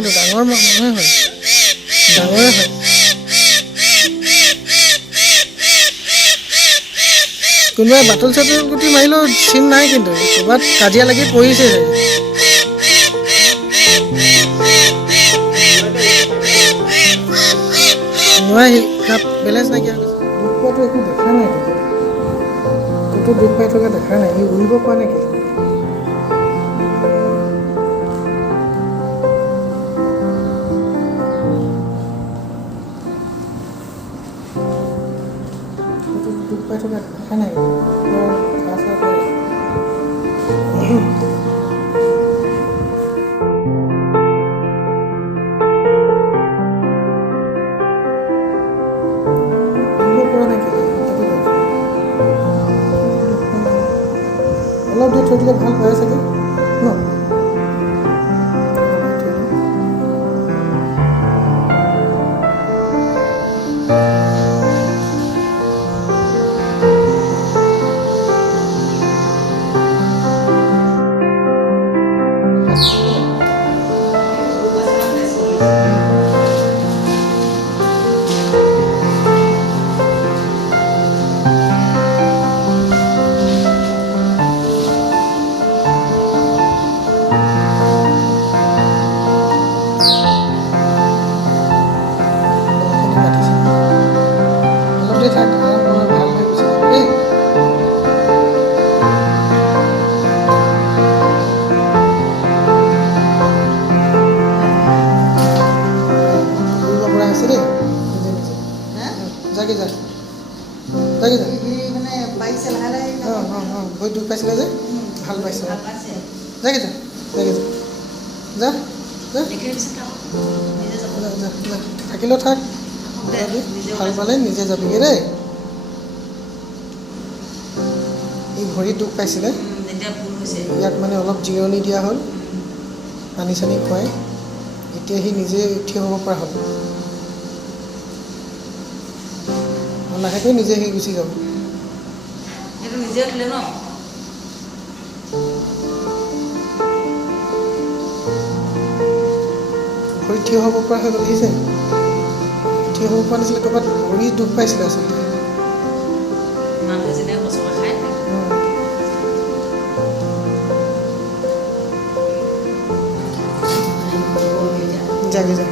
কিন্তু ডাঙৰ মানুহে হয়, ডাঙৰে হয়। কোনোবাই বাটল চাটল গুটি মাৰিলেও চিন নাই, কিন্তু ক'ৰবাত কাজিয়া লাগি পৰিছে চাগে। নোৱাৰি, তাত বেলেঞ্চ নাইকিয়া হৈ গৈছে। দুখ পোৱাটো একো দেখা নাই, ক'তো দুখ পাই থকা দেখা নাই। সি উৰিব পৰা নেকি? দুখ পাই থকা দেখা নাই। অলপ দেৰি থৈ দিলে ভাল পায় চাগে ন? ভৰিত দুখ পাইছিলে যে ভাল পাইছে। যাগে যা, যাগে যা, যা যা, থাকিলেও থাক, ভাল পালে নিজে যাবিগৈ দেই। ই ভৰিত দুখ পাইছিলে, ইয়াক মানে অলপ জিৰণি দিয়া হ'ল, পানী চানী খুৱাই। এতিয়া সি নিজে থিয় হ'ব পৰা হ'ল। লাহেকৈ নিজে সি গুচি যাব। ভৰি থিয় হ'ব পৰা হৈ গ'ল। দেখিছে, থিয় হ'ব পৰা নাছিলে, ক'ৰবাত ভৰিত দুখ পাইছিলে আচলতে। যাগে যা।